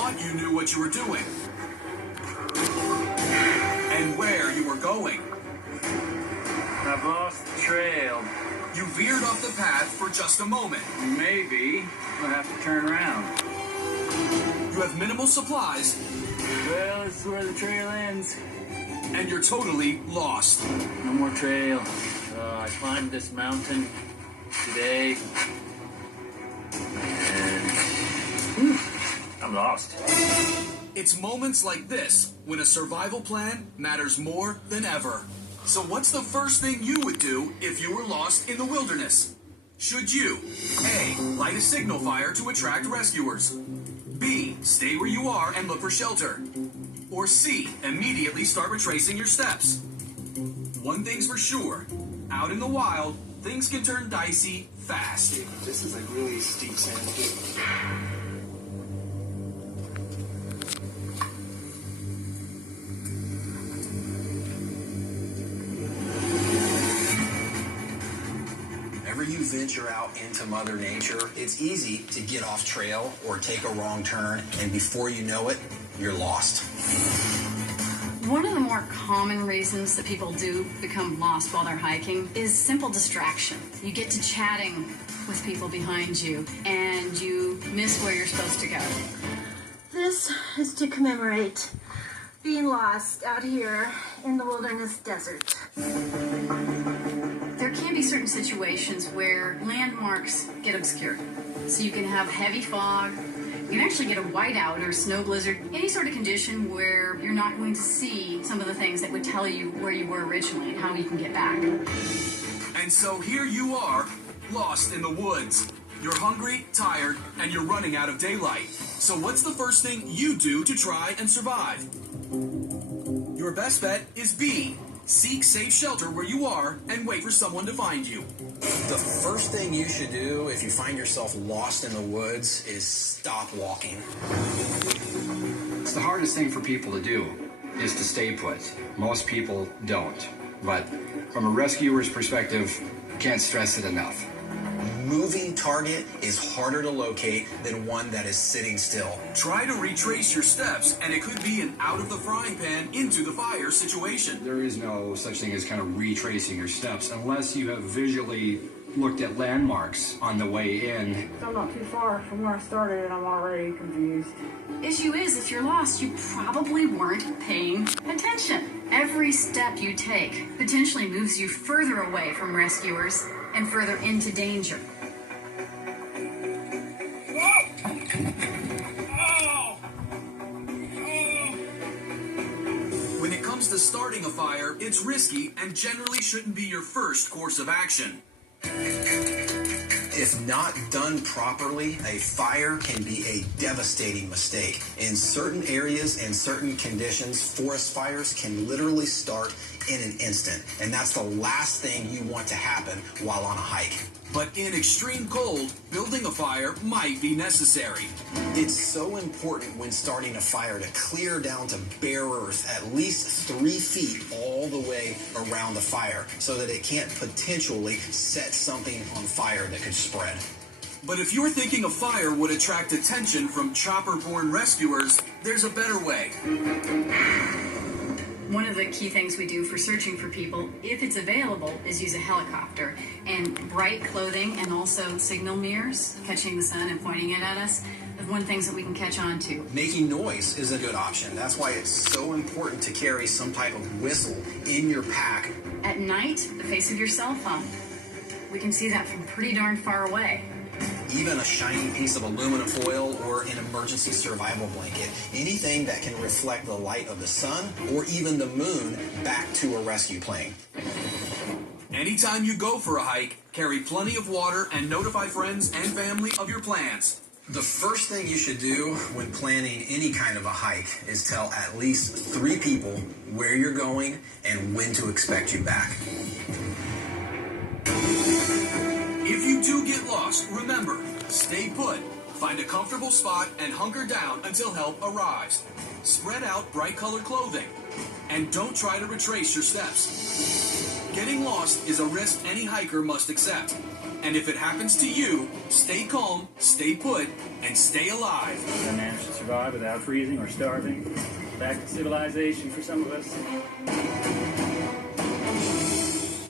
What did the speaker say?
thought you knew what you were doing and where you were going. I've lost the trail. You veered off the path for just a moment. Maybe we'll have to turn around. You have minimal supplies. Well, this is where the trail ends. And you're totally lost. No more trail. I climbed this mountain today. And I'm lost. It's moments like this when a survival plan matters more than ever. So what's the first thing you would do if you were lost in the wilderness? Should you A. Light a signal fire to attract rescuers? B. Stay where you are and look for shelter? Or C. Immediately start retracing your steps? One thing's for sure. Out in the wild, things can turn dicey fast. This is like really steep sand too. Whenever you venture out into Mother Nature, it's easy to get off trail or take a wrong turn, and before you know it, you're lost. One of the more common reasons that people do become lost while they're hiking is simple distraction. You get to chatting with people behind you, and you miss where you're supposed to go. This is to commemorate being lost out here in the wilderness desert. There can be certain situations where landmarks get obscured. So you can have heavy fog, you can actually get a whiteout or snow blizzard, any sort of condition where you're not going to see some of the things that would tell you where you were originally and how you can get back. And so here you are, lost in the woods. You're hungry, tired, and you're running out of daylight. So what's the first thing you do to try and survive? Your best bet is B. Seek safe shelter where you are and wait for someone to find you. The first thing you should do if you find yourself lost in the woods is stop walking. It's the hardest thing for people to do is to stay put. Most people don't. But from a rescuer's perspective, can't stress it enough. Moving target is harder to locate than one that is sitting still. Try to retrace your steps, and it could be an out of the frying pan into the fire situation. There is no such thing as kind of retracing your steps unless you have visually looked at landmarks on the way in. I'm not too far from where I started and I'm already confused. Issue is, if you're lost, you probably weren't paying attention. Every step you take potentially moves you further away from rescuers and further into danger. When it comes to starting a fire, it's risky and generally shouldn't be your first course of action. If not done properly, a fire can be a devastating mistake. In certain areas and certain conditions, forest fires can literally start in an instant. And that's the last thing you want to happen while on a hike. But in extreme cold, building a fire might be necessary. It's so important when starting a fire to clear down to bare earth at least 3 feet all the way around the fire so that it can't potentially set something on fire that could spread. But if you're thinking a fire would attract attention from chopper-borne rescuers, there's a better way. One of the key things we do for searching for people, if it's available, is use a helicopter. And bright clothing and also signal mirrors, catching the sun and pointing it at us, is one of the things that we can catch on to. Making noise is a good option. That's why it's so important to carry some type of whistle in your pack. At night, the face of your cell phone. We can see that from pretty darn far away. Even a shiny piece of aluminum foil or an emergency survival blanket. Anything that can reflect the light of the sun or even the moon back to a rescue plane. Anytime you go for a hike, carry plenty of water and notify friends and family of your plans. The first thing you should do when planning any kind of a hike is tell at least 3 people where you're going and when to expect you back. If you do get lost, remember, stay put, find a comfortable spot, and hunker down until help arrives. Spread out bright-colored clothing, and don't try to retrace your steps. Getting lost is a risk any hiker must accept. And if it happens to you, stay calm, stay put, and stay alive. I managed to survive without freezing or starving. Back to civilization for some of us.